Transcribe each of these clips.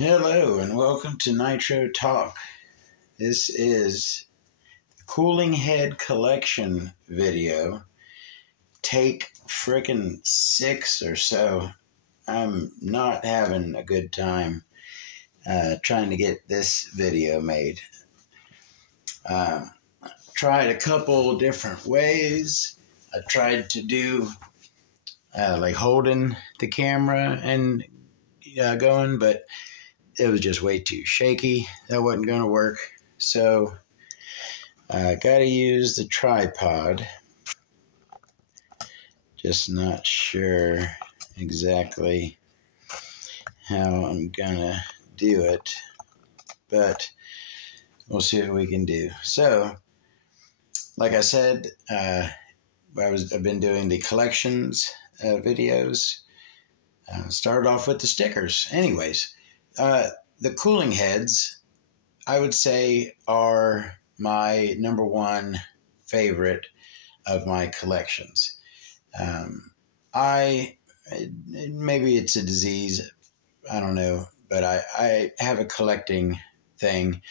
Hello and welcome to Nitro Talk. This is the cooling head collection video. Take frickin' 6 or so. I'm not having a good time trying to get this video made. Tried a couple different ways. I tried to do like holding the camera and going, but it was just way too shaky. That wasn't going to work. So I got to use the tripod. Just not sure exactly how I'm going to do it, but we'll see what we can do. So, like I said, I've been doing the collections videos. Started off with the stickers. Anyways, the cooling heads, I would say, are my number one favorite of my collections. Maybe it's a disease, I don't know, but I have a collecting thing.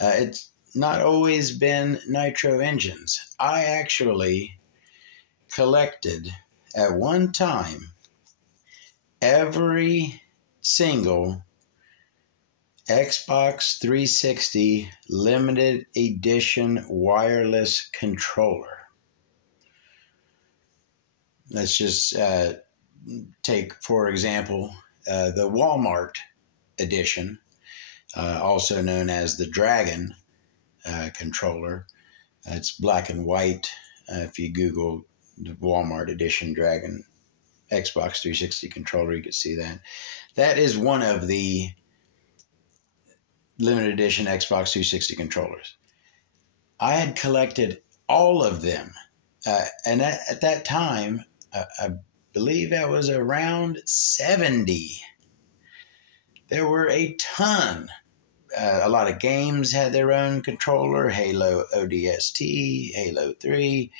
It's not always been nitro engines. I actually collected at one time every single Xbox 360 limited edition wireless controller. Let's just take, for example, the Walmart edition, also known as the Dragon controller. It's black and white. If you Google the Walmart edition Dragon Xbox 360 controller, you can see that. That is one of the limited edition Xbox 360 controllers. I had collected all of them. And at that time, I believe that was around 70. There were a ton. A lot of games had their own controller. Halo ODST, Halo 3.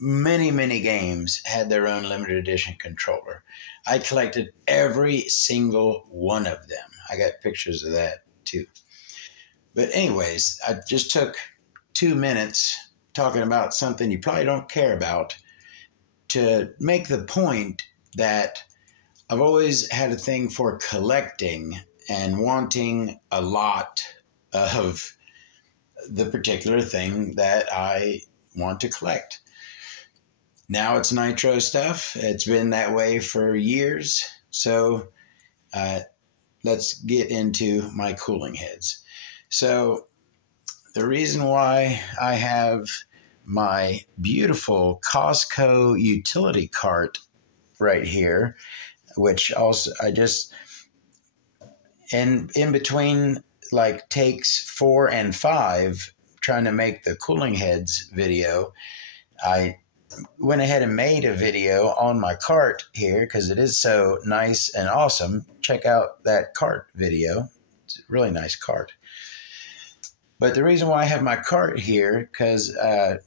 Many games had their own limited edition controller. I collected every single one of them. I got pictures of that too. But anyways, I just took 2 minutes talking about something you probably don't care about to make the point that I've always had a thing for collecting and wanting a lot of the particular thing that I want to collect. Now it's nitro stuff. It's been that way for years. So let's get into my cooling heads. So the reason why I have my beautiful Costco utility cart right here, which also I just, in between like takes 4 and 5, trying to make the cooling heads video, I went ahead and made a video on my cart here because it is so nice and awesome. Check out that cart video. It's a really nice cart. But the reason why I have my cart here, because I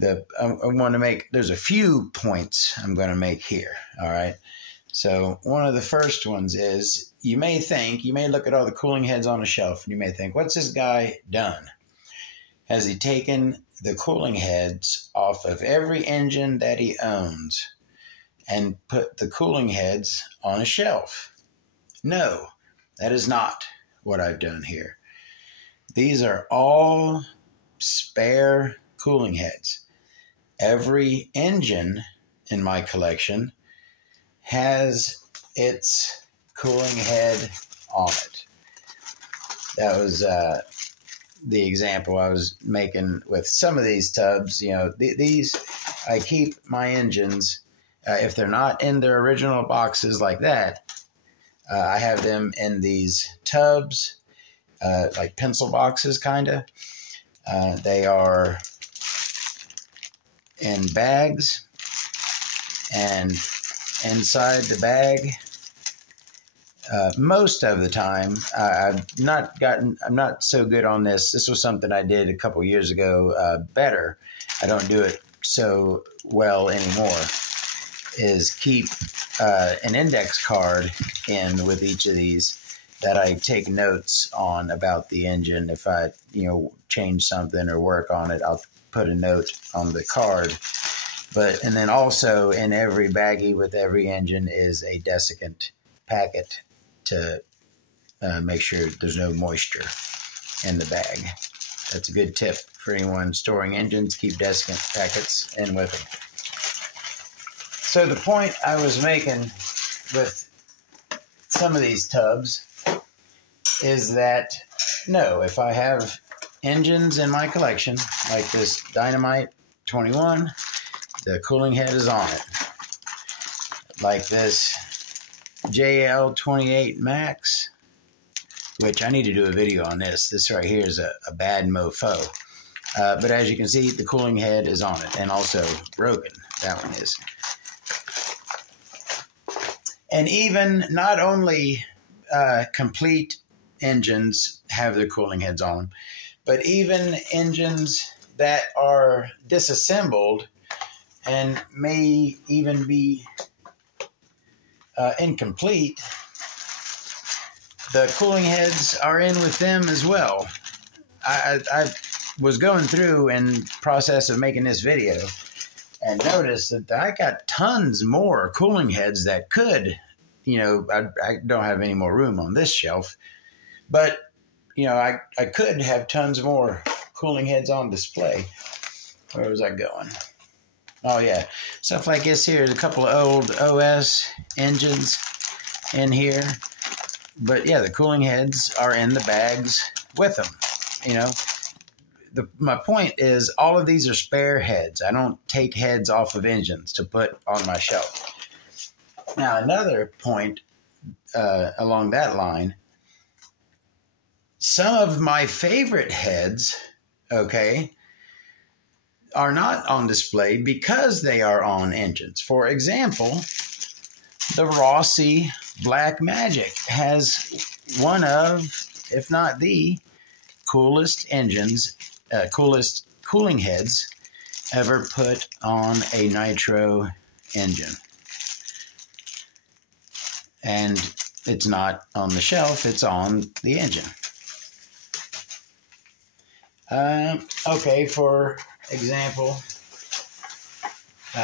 want to make, there's a few points I'm going to make here. All right. So one of the first ones is, you may look at all the cooling heads on the shelf and you may think, what's this guy done? Has he taken the cooling heads off of every engine that he owns and put the cooling heads on a shelf? No, that is not what I've done here. These are all spare cooling heads. Every engine in my collection has its cooling head on it. That was the example I was making with some of these tubs. You know, these, I keep my engines, if they're not in their original boxes like that, I have them in these tubs, like pencil boxes, kind of. They are in bags, and inside the bag, most of the time, I'm not so good on this. This was something I did a couple years ago better. I don't do it so well anymore. is keep an index card in with each of these that I take notes on about the engine. If I, change something or work on it, I'll put a note on the card. And then also in every baggie with every engine is a desiccant packet to make sure there's no moisture in the bag. That's a good tip for anyone storing engines. Keep desiccant packets in with them. So the point I was making with some of these tubs is that, no, if I have engines in my collection, like this Dynamite 21, the cooling head is on it. Like this JL 28 Max, which I need to do a video on this. This right here is a bad mofo. But as you can see, the cooling head is on it, and also broken. That one is. And even not only complete engines have their cooling heads on them, but even engines that are disassembled and may even be incomplete, the cooling heads are in with them as well. I was going through in process of making this video and noticed that I got tons more cooling heads that could, I don't have any more room on this shelf, but, I could have tons more cooling heads on display. Where was I going? Oh, yeah. Stuff like this here. There's a couple of old OS engines in here. But, yeah, the cooling heads are in the bags with them, My point is all of these are spare heads. I don't take heads off of engines to put on my shelf. Now, another point along that line, some of my favorite heads, are not on display because they are on engines. For example, the Rossi Black Magic has one of, if not the coolest engines, coolest cooling heads ever put on a Nitro engine. And it's not on the shelf, it's on the engine. For example,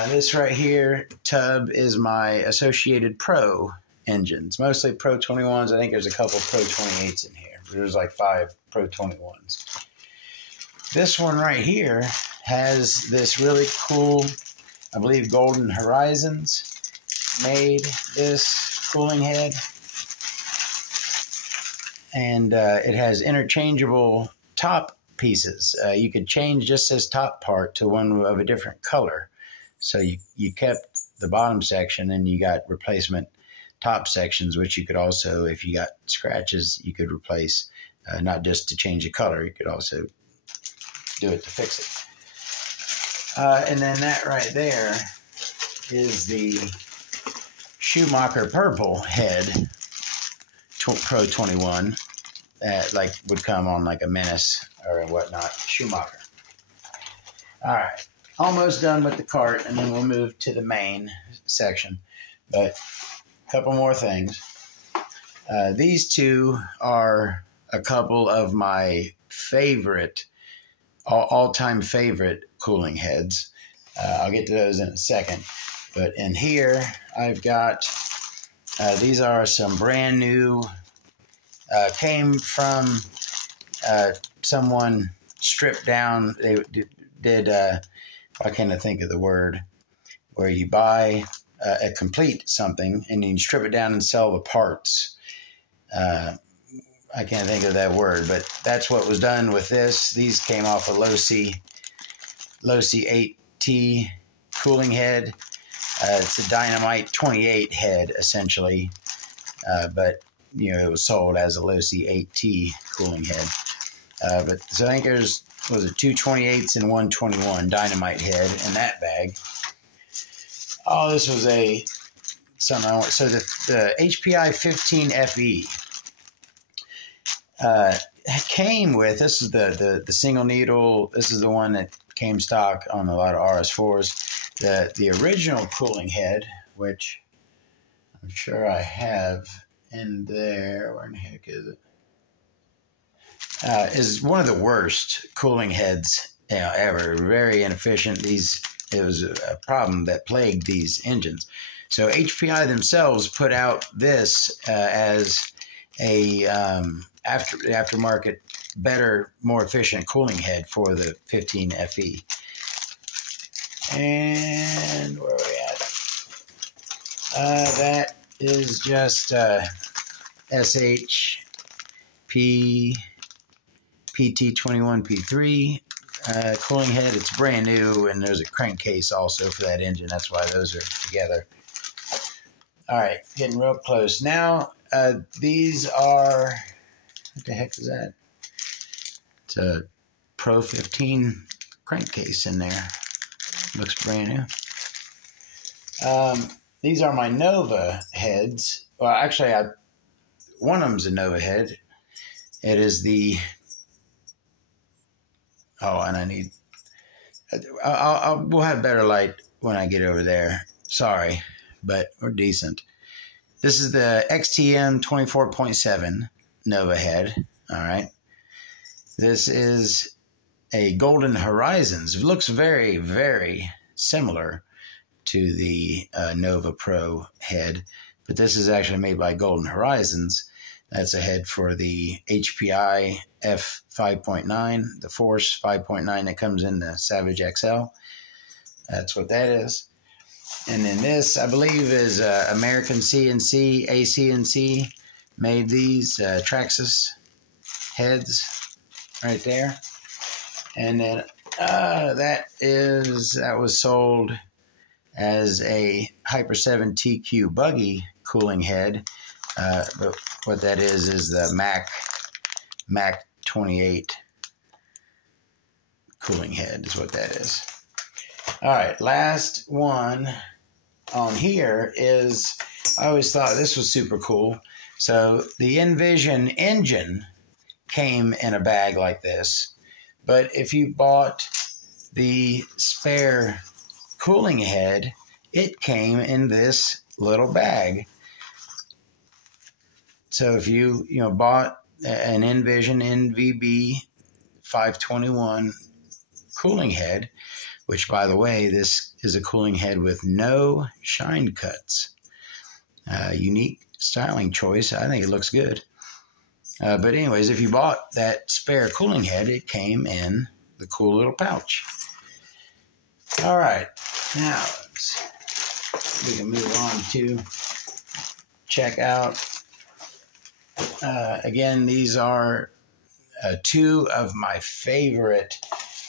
this right here tub is my Associated Pro engines, mostly Pro 21s. I think there's a couple Pro 28s in here. There's like 5 Pro 21s. This one right here has this really cool, I believe Golden Horizons made this cooling head. And it has interchangeable top pieces. You could change just this top part to one of a different color. So you kept the bottom section and you got replacement top sections, which you could also, if you got scratches, you could replace, not just to change the color, you could also do it to fix it. And then that right there is the Schumacher purple head Pro 21 that would come on like a Menace or whatnot, Schumacher. All right, almost done with the cart, and then we'll move to the main section. But a couple more things. These two are a couple of my favorite, all-time favorite cooling heads. I'll get to those in a second. But in here, I've got, these are some brand new, came from someone stripped down. They did why can't I think of the word, where you buy a complete something and you strip it down and sell the parts. I can't think of that word, but that's what was done with this. These came off a Losi 8T cooling head. It's a Dynamite 28 head, essentially, but it was sold as a Losi 8T cooling head. So I think there's, was it 2 28s and 1 21 Dynamite head in that bag. Oh, this was something. So the HPI 15 FE came with, this is the single needle. This is the one that came stock on a lot of RS4s. the original cooling head, which I'm sure I have in there. Where in the heck is it? Is one of the worst cooling heads ever. Very inefficient. It was a problem that plagued these engines. So HPI themselves put out this as a aftermarket, better, more efficient cooling head for the 15 FE. And where are we at? That is just SHP PT21P3 cooling head. It's brand new, and there's a crankcase also for that engine. That's why those are together. All right, getting real close. Now, these are, what the heck is that? It's a Pro 15 crankcase in there. Looks brand new. These are my Nova heads. Well, actually, one of them's a Nova head. It is the, and we'll have better light when I get over there. Sorry, but we're decent. This is the XTM 24.7 Nova head. All right. This is a Golden Horizons. It looks very, very similar to the Nova Pro head, but this is actually made by Golden Horizons. That's a head for the HPI F5.9, the Force 5.9 that comes in the Savage XL. That's what that is. And then this, I believe, is American CNC, ACNC made these Traxxas heads right there. And then that was sold as a Hyper 7 TQ buggy cooling head. But what that is the Mac 28 cooling head is what that is. All right, last one on here is, I always thought this was super cool. So the Envision engine came in a bag like this, but if you bought the spare cooling head, it came in this little bag. So if you bought an Envision NVB 521 cooling head, which, by the way, this is a cooling head with no shine cuts. Unique styling choice. I think it looks good. But anyways, if you bought that spare cooling head, it came in the cool little pouch. All right. Now, we can move on to check out. Again, these are two of my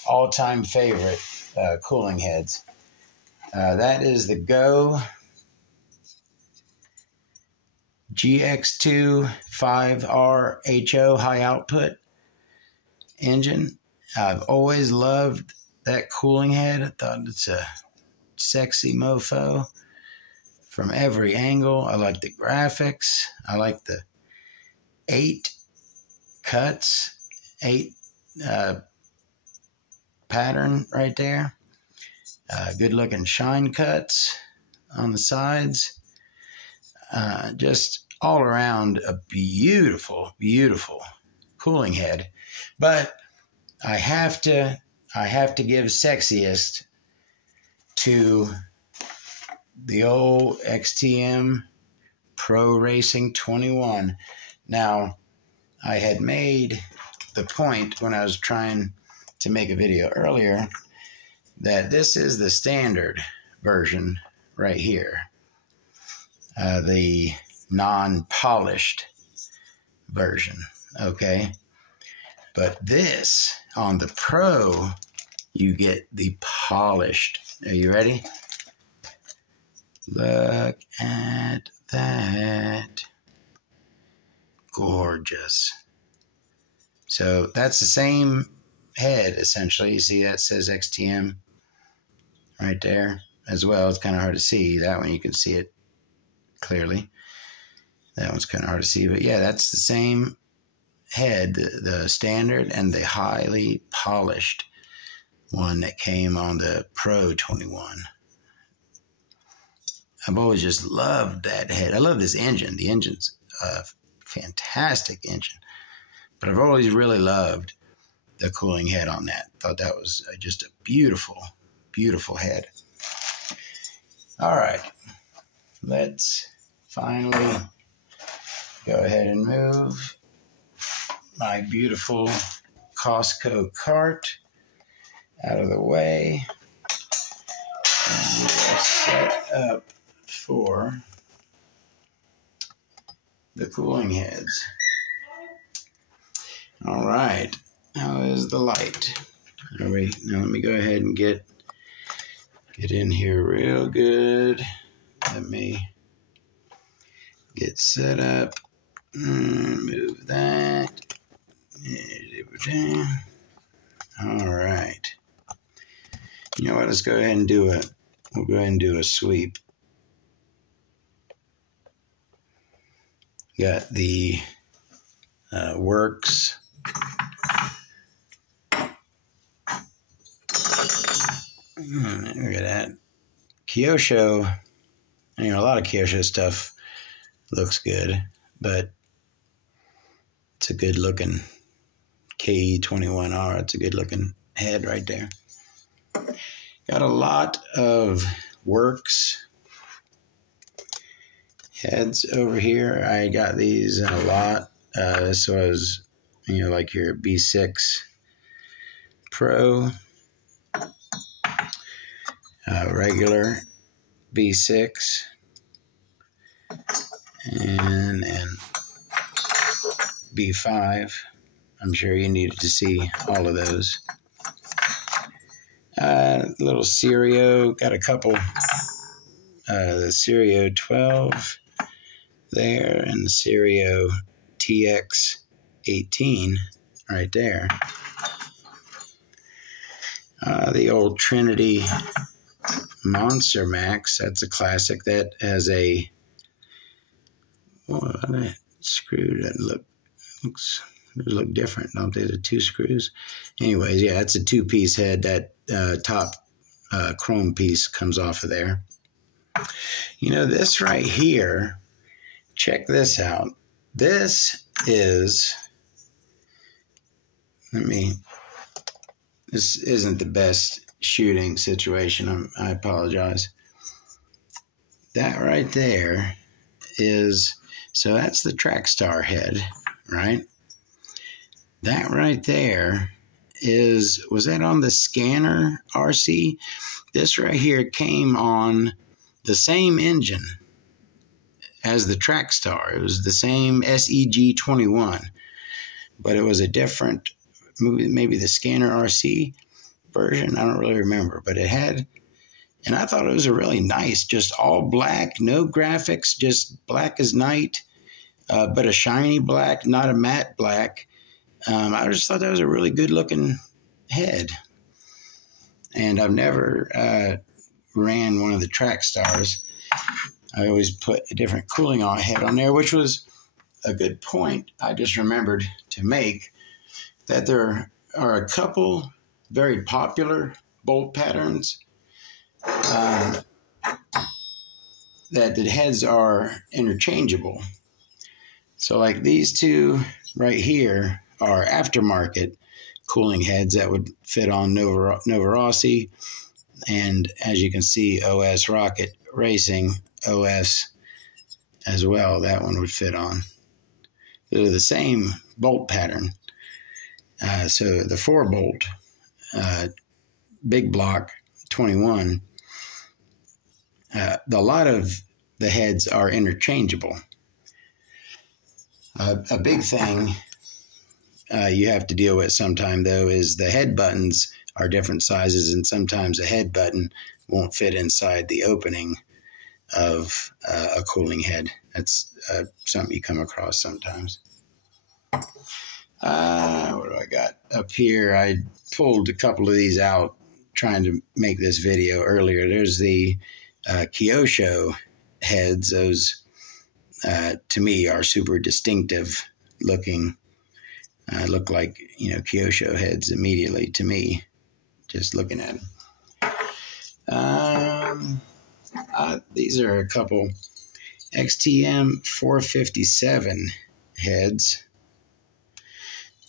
all-time favorite cooling heads. That is the Go GX2 5R high output engine. I've always loved that cooling head. I thought it's a sexy mofo from every angle. I like the graphics. I like the 8 cuts, 8 pattern right there. Good looking shine cuts on the sides. Just all around a beautiful, beautiful cooling head. But I have to give sexiest to the old XTM Pro Racing 21. Now, I had made the point when I was trying to make a video earlier that this is the standard version right here. The non-polished version, okay? But this, on the Pro, you get the polished. Are you ready? Look at that. Gorgeous. So that's the same head, essentially. You see that says XTM right there as well. It's kind of hard to see. That one you can see it clearly. That one's kind of hard to see. But yeah, that's the same head, the standard and the highly polished one that came on the Pro 21. I've always just loved that head. I love this engine. The engine's a fantastic engine. But I've always really loved the cooling head on that. Thought that was just a beautiful, beautiful head. All right. Let's finally go ahead and move my beautiful Costco cart out of the way. And we'll set up for the cooling heads. All right. How is the light? All right. Now let me go ahead and get in here real good. Let me get set up. Move that. All right. You know what? Let's go ahead and we'll go ahead and do a sweep. Got the Works. Look at that. Kyosho. You know, a lot of Kyosho stuff looks good, but it's a good looking KE21R. It's a good looking head right there. Got a lot of Works heads over here. I got these in a lot. This was, you know, like your B6 Pro, regular B6, and B5. I'm sure you needed to see all of those. Little Serio, got a couple. The Serio 12 there, and the Serio TX18 right there. The old Trinity Monster Max, that's a classic. That has a that screw doesn't look different, don't they? The two screws. Anyways, yeah, it's a two-piece head. That top chrome piece comes off of there. You know, this right here, check this out. This is, this isn't the best shooting situation. I apologize. That right there is, so that's the Traxxas head, right? That right there is, was that on the Scanner RC? This right here came on the same engine as the Traxxas. It was the same SEG21, but it was a different, maybe the Scanner RC version. I don't really remember, but it had, and I thought it was a really nice, just all black, no graphics, just black as night, but a shiny black, not a matte black. I just thought that was a really good looking head. And I've never ran one of the Traxxas. I always put a different cooling on head on there, which was a good point I just remembered to make, that there are a couple very popular bolt patterns that the heads are interchangeable. So like these two right here are aftermarket cooling heads that would fit on Novarossi, and as you can see, OS Rocket Racing OS as well. That one would fit on. They're the same bolt pattern. So the 4-bolt big block 21, a lot of the heads are interchangeable. A big thing you have to deal with sometime, though, is the head buttons are different sizes, and sometimes a head button won't fit inside the opening of a cooling head. That's something you come across sometimes. What do I got up here? I pulled a couple of these out trying to make this video earlier. There's the Kyosho heads. Those, to me, are super distinctive looking. Look like, you know, Kyosho heads immediately to me, just looking at them. These are a couple XTM 457 heads.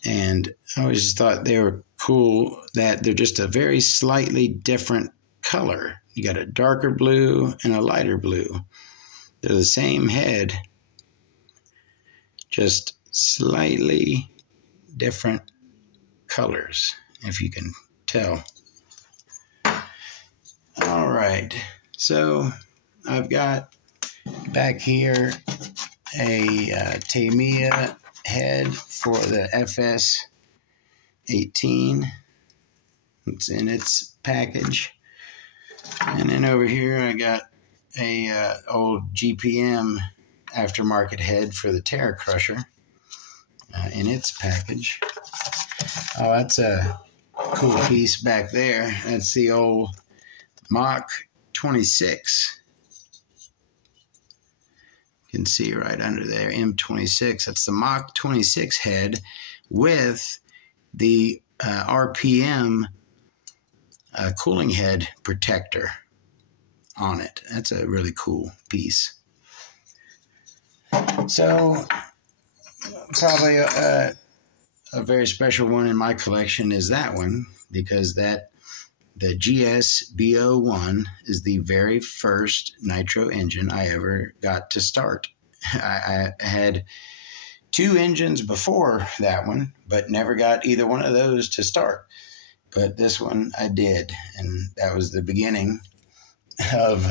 And I always just thought they were cool that they're just a very slightly different color. You got a darker blue and a lighter blue. They're the same head, just slightly different colors, if you can tell. All right, so I've got back here a Tamiya head for the FS18. It's in its package. And then over here I got a old GPM aftermarket head for the Terra Crusher in its package. Oh, that's a cool piece back there. That's the old Mach 26. You can see right under there, M26. That's the Mach 26 head with the RPM cooling head protector on it. That's a really cool piece. So probably a very special one in my collection is that one, because the GS-B01 is the very first nitro engine I ever got to start. I had two engines before that one, but never got either one of those to start. But this one I did, and that was the beginning of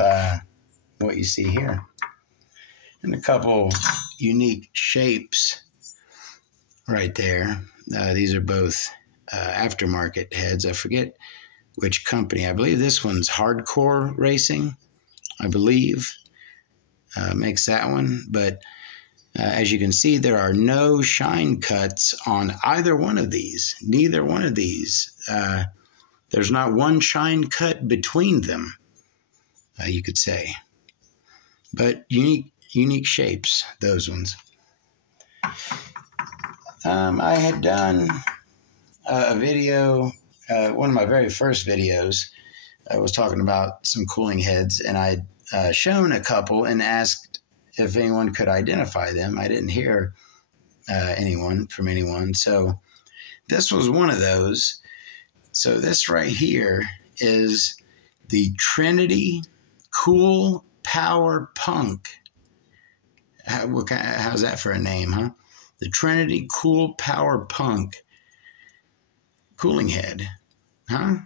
what you see here. And a couple unique shapes right there. These are both aftermarket heads. I forget which company. I believe this one's Hardcore Racing, I believe, makes that one. But as you can see, there are no shine cuts on either one of these. Neither one of these. There's not one shine cut between them, you could say. But unique shapes, those ones. I had done a video, one of my very first videos. I was talking about some cooling heads, and I'd shown a couple and asked if anyone could identify them. I didn't hear from anyone. So this was one of those. So this right here is the Trinity Cool Power Punk. How's that for a name, huh? The Trinity Cool Power Punk cooling head. Huh?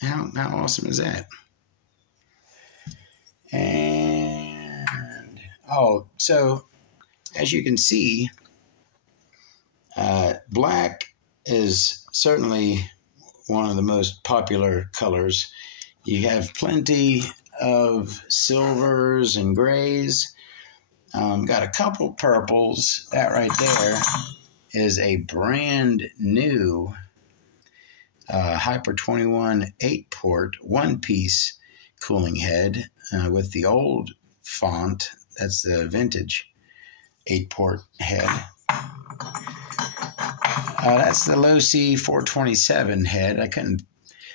How awesome is that? And, so as you can see, black is certainly one of the most popular colors. You have plenty of silvers and grays. Got a couple purples. That right there is a brand new Hyper 21 8-port one-piece cooling head with the old font. That's the vintage 8-port head. That's the Low C 427 head.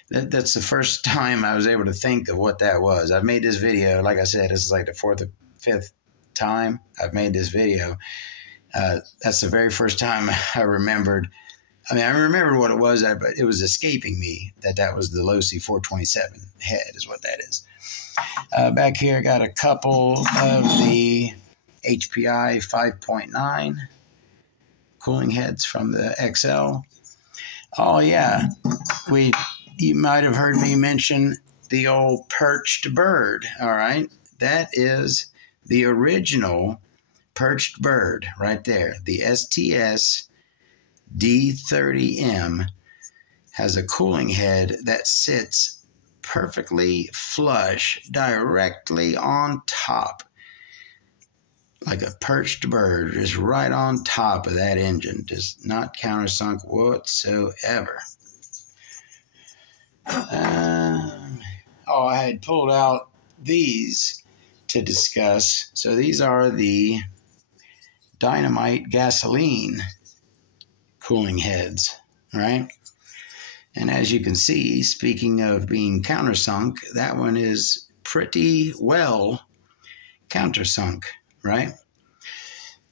That's the first time I was able to think of what that was. I've made this video, like I said, this is like the fourth or fifth time I've made this video. That's the very first time I remembered. I mean, I remembered what it was, but it was escaping me that was the Low C 427 head is what that is. Back here, I got a couple of the HPI 5.9 cooling heads from the XL. Oh, yeah. You might have heard me mention the old perched bird, all right? That is the original perched bird right there. The STS D30M has a cooling head that sits perfectly flush directly on top, like a perched bird, just right on top of that engine, just not countersunk whatsoever. I had pulled out these to discuss. So these are the Dynamite gasoline cooling heads, right? And as you can see, speaking of being countersunk, that one is pretty well countersunk, right?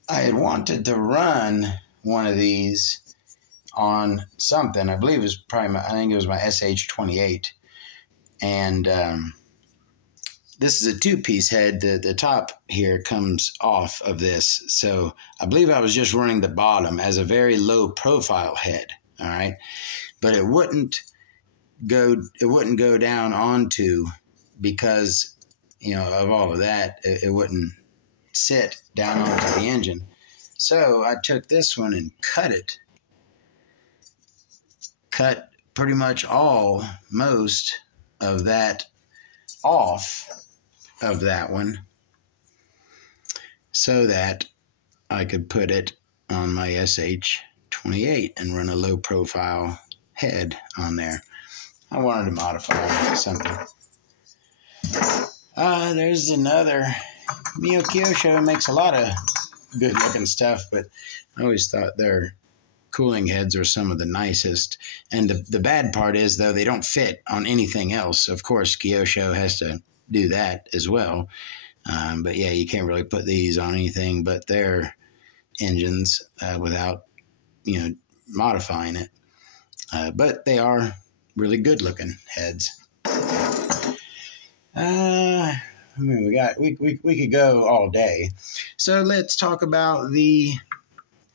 I had wanted to run one of these on something. I believe it was probably I think it was my SH28. And this is a two-piece head. The top here comes off of this. So I believe I was just running the bottom as a very low profile head. All right. But it wouldn't go down onto, because, you know, of all of that, it wouldn't sit down onto the engine. So I took this one and cut pretty much most of that off of that one so that I could put it on my SH28 and run a low profile head on there. I wanted to modify something. There's another Mio Kyosho. Makes a lot of good looking stuff, but I always thought their cooling heads are some of the nicest. And the bad part is, though, they don't fit on anything else. Of course, Kyosho has to do that as well. But yeah, you can't really put these on anything but their engines without, you know, modifying it. But they are really good looking heads. I mean, we could go all day. So let's talk about the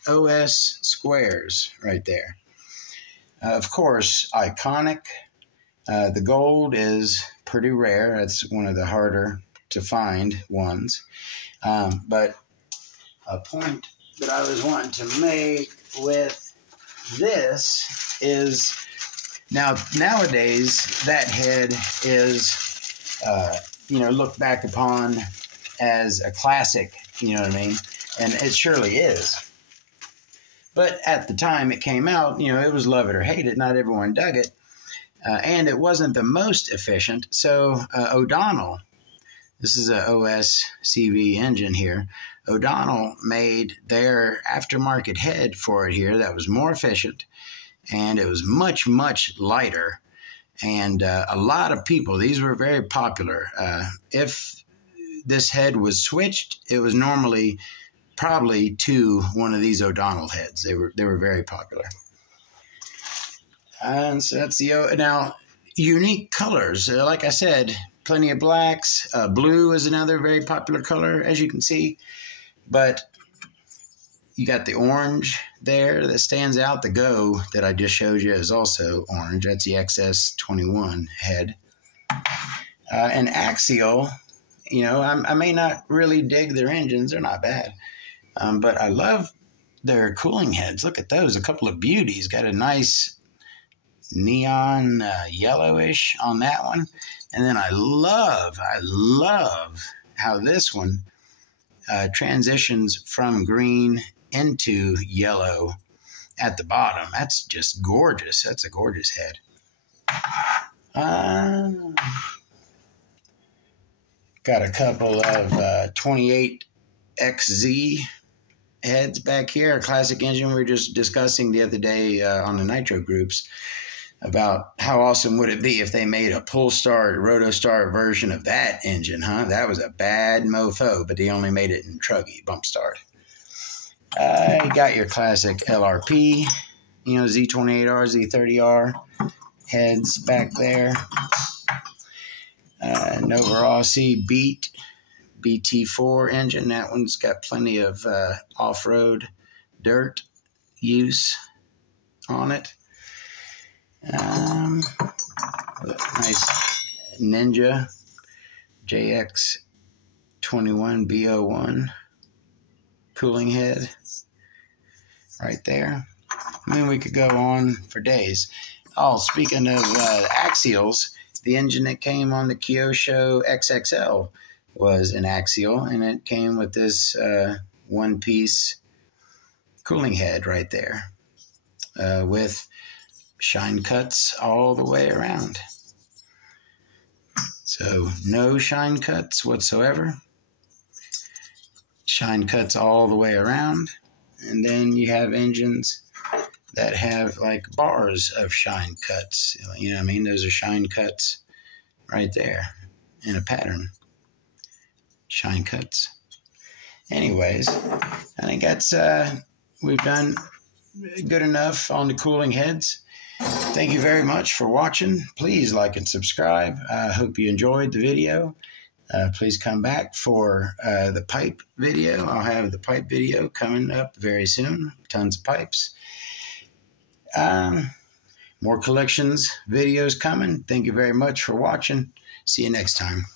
OS squares right there. Of course, iconic. The gold is pretty rare. It's one of the harder to find ones. But a point that I was wanting to make with this is, nowadays that head is looked back upon as a classic, you know what I mean? And it surely is. But at the time it came out, you know, it was love it or hate it. Not everyone dug it. And it wasn't the most efficient. So O'Donnell, this is a OS CV engine here. O'Donnell made their aftermarket head for it here that was more efficient, and it was much, much lighter. And a lot of people, these were very popular. If this head was switched, it was normally probably to one of these O'Donnell heads. They were very popular. And so that's now unique colors. Like I said, plenty of blacks. Blue is another very popular color, as you can see. But you got the orange there that stands out. The Go that I just showed you is also orange. That's the XS21 head. And Axial, you know, I may not really dig their engines. They're not bad. But I love their cooling heads. Look at those. A couple of beauties. Got a nice neon yellowish on that one. And then I love how this one transitions from green into yellow at the bottom. That's just gorgeous. That's a gorgeous head. Got a couple of 28XZ heads back here. A classic engine we were just discussing the other day on the Nitro groups about how awesome would it be if they made a pull start, roto start version of that engine, huh? That was a bad mofo, but they only made it in truggy, bump start. You got your classic LRP, you know, Z28R, Z30R heads back there. Novarossi Beat BT4 engine. That one's got plenty of off-road dirt use on it. Nice Ninja JX21 BO1 cooling head right there. I mean, we could go on for days. Oh, speaking of Axials, the engine that came on the Kyosho XXL was an Axial, and it came with this one-piece cooling head right there with shine cuts all the way around. So no shine cuts whatsoever. Shine cuts all the way around. And then you have engines that have like bars of shine cuts. You know what I mean? Those are shine cuts right there. in a pattern. Shine cuts. Anyways, I think that's, we've done good enough on the cooling heads. Thank you very much for watching. Please like and subscribe. I hope you enjoyed the video. Please come back for the pipe video. I'll have the pipe video coming up very soon. Tons of pipes. More collections videos coming. Thank you very much for watching. See you next time.